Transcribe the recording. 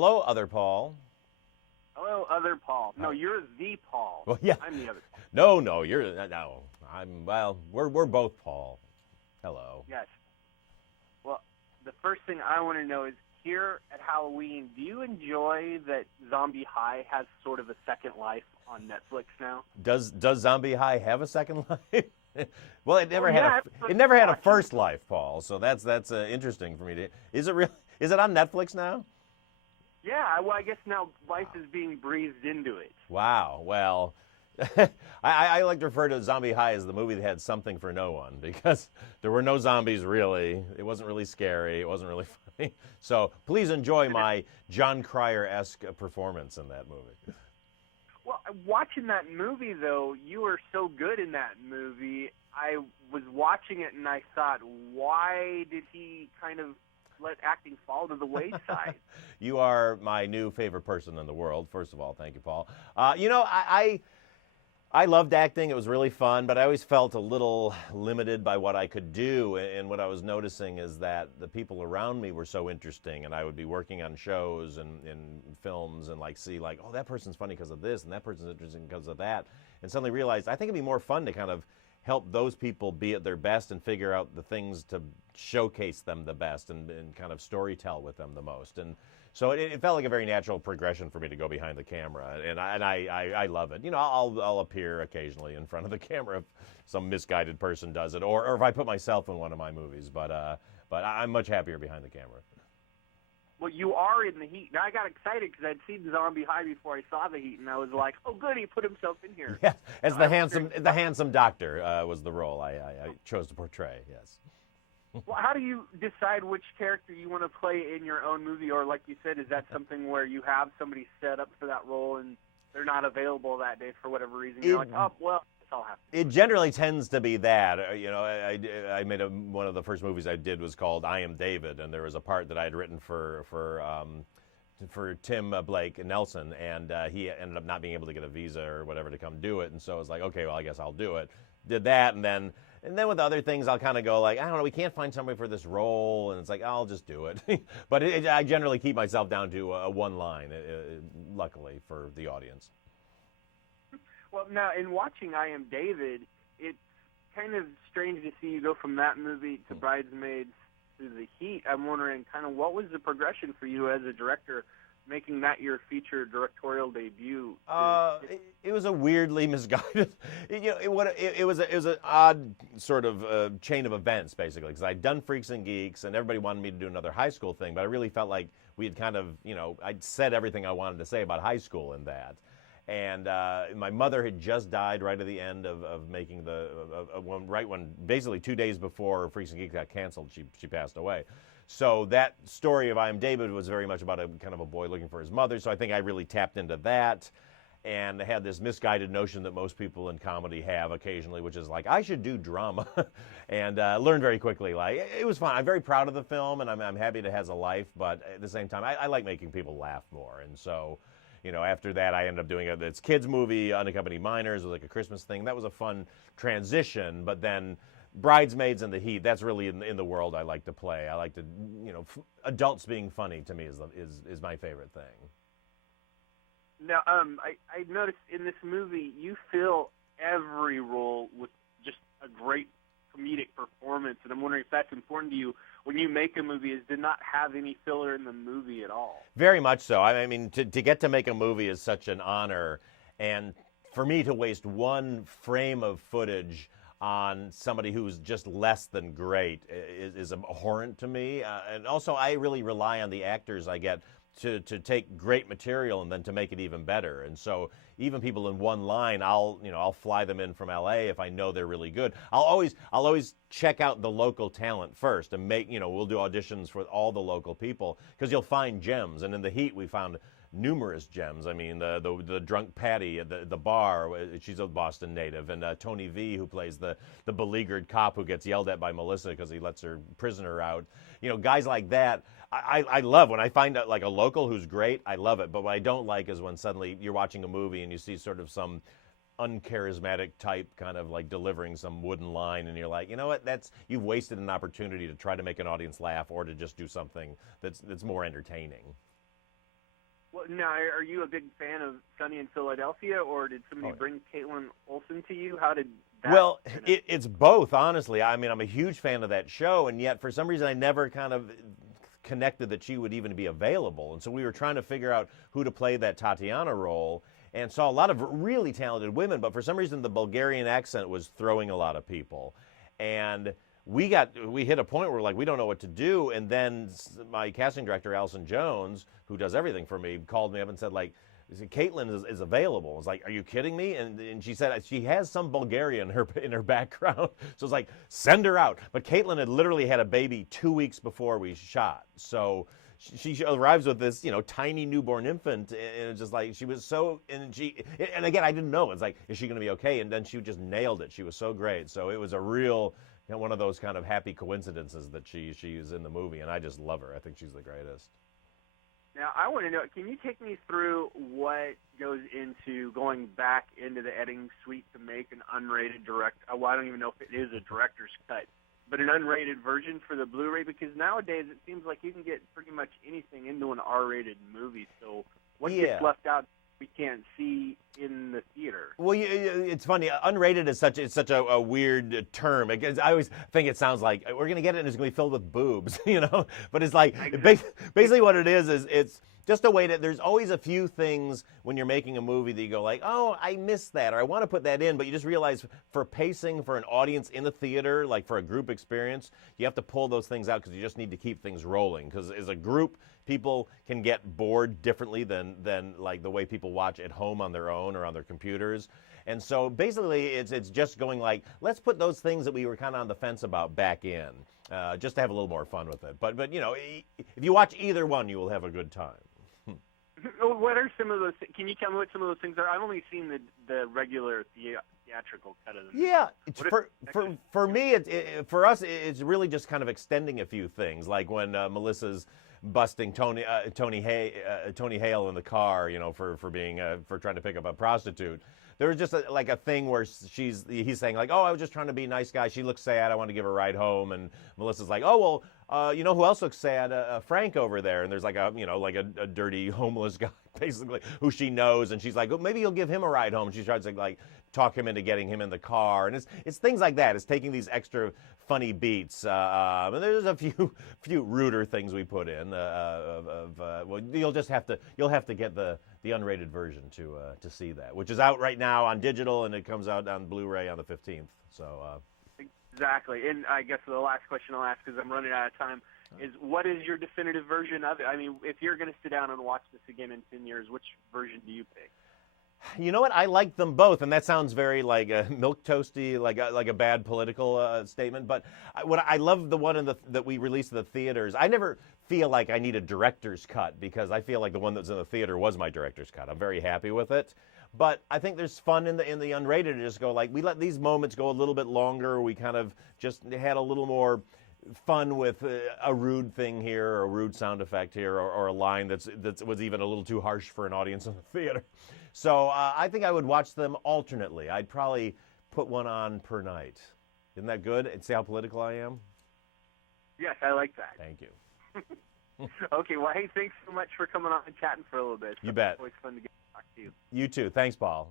Hello, other Paul. Hello, other Paul. No, you're the Paul. Well, yeah. I'm the other Paul. No, you're no. We're both Paul. Hello. Yes. Well, the first thing I want to know is, here at Halloween, do you enjoy that Zombie High has sort of a second life on Netflix now? Does Zombie High have a second life? Well, it never it never had a first life, Paul. So that's interesting for me to. Is it real? Is it on Netflix now? Yeah, well, I guess now life is being breathed into it. Wow. Well, I like to refer to Zombie High as the movie that had something for no one, because there were no zombies really. It wasn't really scary. It wasn't really funny. So please enjoy my John Cryer-esque performance in that movie. Well, watching that movie, though, you were so good in that movie. I was watching it and I thought, why did he kind of let acting fall to the wayside? You are my new favorite person in the world. First of all, thank you, Paul. I loved acting. It was really fun, but I always felt a little limited by what I could do. And what I was noticing is that the people around me were so interesting, and I would be working on shows and in films and see oh, that person's funny because of this, and that person's interesting because of that, and suddenly realized I think it'd be more fun to kind of help those people be at their best and figure out the things to showcase them the best and kind of storytell with them the most. And so it felt like a very natural progression for me to go behind the camera, and I love it. I'll appear occasionally in front of the camera if some misguided person does it, or if I put myself in one of my movies. But I'm much happier behind the camera. Well, you are in The Heat. Now, I got excited because I'd seen Zombie High before I saw The Heat, and I was like, oh, good, he put himself in here. Yeah, as the handsome doctor was the role I chose to portray, yes. Well, how do you decide which character you want to play in your own movie? Or like you said, is that something where you have somebody set up for that role and they're not available that day for whatever reason? You're like, oh, well, I'll have to. It generally tends to be that. I made one of the first movies I did was called I Am David, and there was a part that I had written for Tim Blake Nelson, and he ended up not being able to get a visa or whatever to come do it, and so I was like, okay, well, I guess I'll do it. Did that, and then with other things, I'll kind of go I don't know, we can't find somebody for this role, and it's like, I'll just do it. But I generally keep myself down to one line, luckily for the audience. Well, now, in watching I Am David, it's kind of strange to see you go from that movie to Bridesmaids to The Heat. I'm wondering kind of what was the progression for you as a director, making that your feature directorial debut? It was a weirdly misguided. It was an odd sort of chain of events, basically, because I'd done Freaks and Geeks, and everybody wanted me to do another high school thing, but I really felt like we had kind of, I'd said everything I wanted to say about high school in that. And my mother had just died right at the end of making when basically 2 days before Freaks and Geeks got canceled, she passed away. So that story of I Am David was very much about a kind of a boy looking for his mother. So I think I really tapped into that, and had this misguided notion that most people in comedy have occasionally, which is I should do drama, and learned very quickly. It was fun. I'm very proud of the film, and I'm happy it has a life. But at the same time, I like making people laugh more, and so. After that, I ended up doing this kids movie, Unaccompanied Minors. It was like a Christmas thing. That was a fun transition. But then Bridesmaids and The Heat, that's really in the world I like to play. I like to, adults being funny to me is my favorite thing. Now, I noticed in this movie, you fill every role with just a great comedic performance. And I'm wondering if that's important to you when you make a movie, is to not have any filler in the movie at all. Very much so. I mean, to get to make a movie is such an honor, and for me to waste one frame of footage on somebody who's just less than great is abhorrent to me. And also, I really rely on the actors I get to take great material and then to make it even better. And so even people in one line, I'll fly them in from LA if I know they're really good. I'll always check out the local talent first and we'll do auditions for all the local people, because you'll find gems. And in The Heat, we found numerous gems. I mean, the drunk Patty at the bar, she's a Boston native, and Tony V, who plays the beleaguered cop who gets yelled at by Melissa because he lets her prisoner out. Guys like that, I love. When I find out a local who's great, I love it. But what I don't like is when suddenly you're watching a movie and you see sort of some uncharismatic type kind of delivering some wooden line, and you're like, you know what, you've wasted an opportunity to try to make an audience laugh or to just do something that's more entertaining. Well, now, are you a big fan of Sunny in Philadelphia, or did somebody bring Kaitlin Olson to you? How did that? Well, it's both, honestly. I mean, I'm a huge fan of that show, and yet for some reason I never kind of connected that she would even be available. And so we were trying to figure out who to play that Tatiana role, and saw a lot of really talented women, but for some reason the Bulgarian accent was throwing a lot of people. And we hit a point where, like, we don't know what to do. And then my casting director, Allison Jones, who does everything for me, called me up and said, like, Kaitlin is available. I was like, are you kidding me? And she said she has some Bulgarian in her background. So it's like, send her out. But Kaitlin had literally had a baby 2 weeks before we shot. So she arrives with this, tiny newborn infant, and it's just like, she was so, and again, I didn't know. It's like, is she going to be okay? And then she just nailed it. She was so great. So it was a real, one of those kind of happy coincidences that she is in the movie, and I just love her. I think she's the greatest. Now, I want to know, can you take me through what goes into going back into the editing suite to make an unrated well, I don't even know if it is a director's cut, but an unrated version for the Blu-ray? Because nowadays it seems like you can get pretty much anything into an R-rated movie. So what gets left out we can't see in the theater? Well, it's funny. Unrated is such a weird term. I always think it sounds like we're going to get it and it's going to be filled with boobs, But it's like, basically what it is it's just a way that there's always a few things when you're making a movie that you go like, oh, I missed that, or I want to put that in, but you just realize for pacing for an audience in the theater, like for a group experience, you have to pull those things out because you just need to keep things rolling. Because as a group, people can get bored differently than like the way people watch at home on their own or on their computers. And so basically it's just going like, let's put those things that we were kind of on the fence about back in, just to have a little more fun with it. But if you watch either one, you will have a good time. What are some of those? Can you tell me what some of those things are? I've only seen the regular theatrical cut of them. Yeah, for me, for us, it's really just kind of extending a few things, like when Melissa's busting Tony Hale in the car, for being for trying to pick up a prostitute. There was just a thing where he's saying like, oh, I was just trying to be a nice guy. She looks sad. I want to give her a ride home. And Melissa's like, oh, well, who else looks sad? Frank over there. And there's like a dirty homeless guy basically who she knows. And she's like, oh, maybe you'll give him a ride home. And she tries to like talk him into getting him in the car. And it's things like that. It's taking these extra funny beats. And there's a few ruder things we put in. Well, you'll have to get the unrated version to see that, which is out right now on digital, and it comes out on Blu-ray on the 15th. So exactly. And I guess the last question I'll ask, because I'm running out of time, is what is your definitive version of it? I mean, if you're going to sit down and watch this again in 10 years, which version do you pick? You know what? I like them both, and that sounds very like a milquetoasty, like a bad political statement. But I love the one that we released in the theaters. I never feel like I need a director's cut because I feel like the one that's in the theater was my director's cut. I'm very happy with it. But I think there's fun in the unrated to just go like, we let these moments go a little bit longer. We kind of just had a little more fun with a rude thing here, or a rude sound effect here, or a line that was even a little too harsh for an audience in the theater. So I think I would watch them alternately. I'd probably put one on per night. Isn't that good? And see how political I am? Yes, I like that. Thank you. Okay, well, hey, thanks so much for coming on and chatting for a little bit. You bet. It's always fun to get to talk to you. You too. Thanks, Paul.